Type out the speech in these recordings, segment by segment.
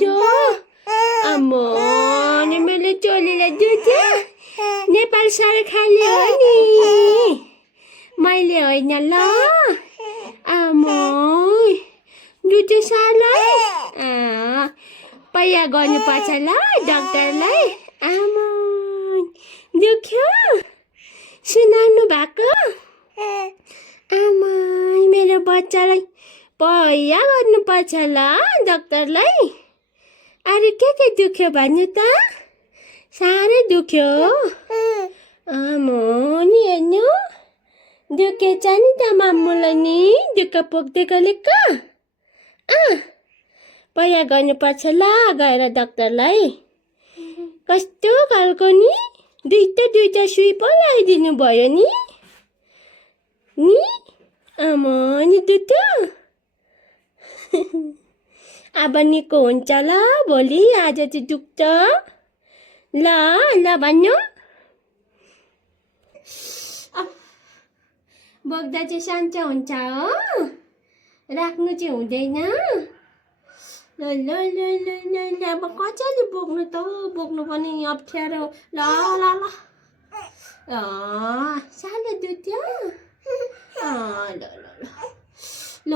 जो अम्मो नि मैले चोलीलाई दुध नेपाल सरकारले हो नि मैले होइन ल आम्मो दुध सालाई पैया गर्नुपर्छ ल डाक्टरलाई आम्मो दुख्यो सुनाउनु भएको आमा मेरो बच्चालाई पैया गर्नुपर्छ ल डाक्टरलाई अरू के दुख्यो भन्नु त साह्रै दुख्यो आमा नि हेर्नु दुखेछ नि त मामुलाई नि दुःख पोख्दै लेक्क पैया गर्नुपर्छ ल गएर डाक्टरलाई कस्तो खालको नि दुईटा सुई पो लगाइदिनु भयो नि आमा नि दुख्यो अब निको हुन्छ ल भोलि आज चाहिँ दुख्छ ल भन्नु बोक्दा चाहिँ शान्त हुन्छ हो राख्नु चाहिँ हुँदैन ल अब कसरी बोक्नु त बोक्नु पनि अप्ठ्यारो ल सानो दुख्यो ल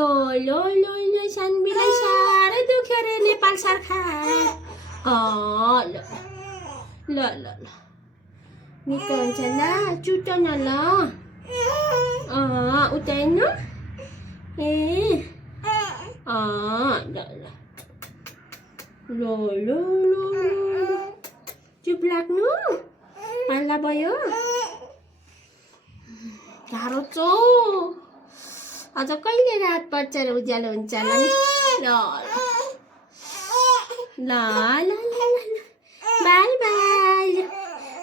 सानबीलाई साह्रै दुख्यो रे नेपाल सरकार ल निको हुन्छ ल चुटो न ल उता हेर्नु ल चुप लाग्नु हल्ला भयो गाह्रो छ अझ कहिले रात पर्छ र उज्यालो हुन्छ ल बाई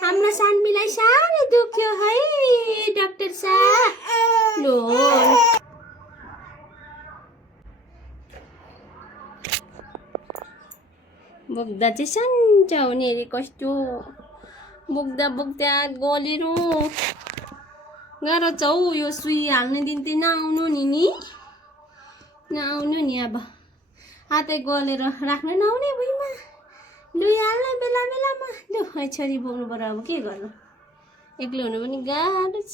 हाम्रो सानमीलाई साह्रै दुख्यो है डाक्टर साहब बोक्दा चाहिँ सन्च हुने अरे कस्तो बोक्दा गलेरो गाह्रो छ हौ यो सुई हाल्ने दिन चाहिँ नआउनु नि अब हातै गलेर राख्नु नआउने भुइँमा लु हाल्ने बेलामा लु छोरी बोक्नु पर्यो अब के गर्नु एक्लै हुनु पनि गाह्रो छ